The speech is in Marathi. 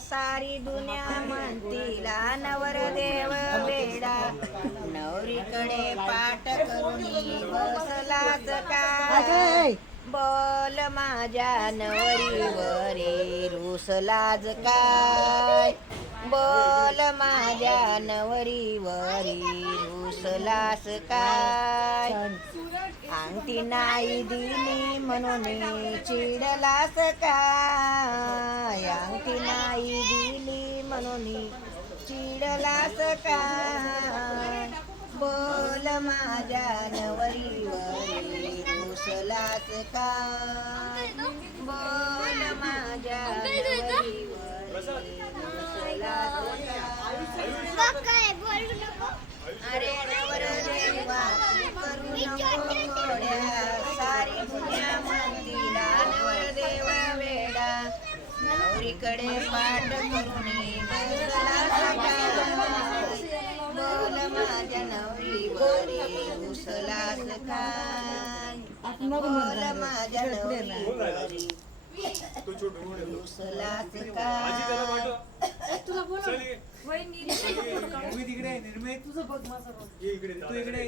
सारी दुनिया म्हणतीला नवरदेव बेडा. नवरीकडे पाठ करून बसलाच काय बोल माझ्या नवरीवरे रुसलाज काय बोल माझ्या नवरीवरी रुसलास काय अंगठी नाही दिली म्हणून चिडलास काय अंगठी नाही दिली म्हणून चिडलास का बोल माझ्या नवरीवरी रुसलास काय अरे नवर देवा करू नको खोड्या सारी दुनिया मंदिरा नवर देवा वेडा नवरीकडे पाठ करून बोल माझ्या नवरीवरी घुसलास काय बोल माझ्या नवरीवरी घुसलास काय मी तिकडे आहे, निर्मय तुझं बघ माझं बघ. तू इकडे.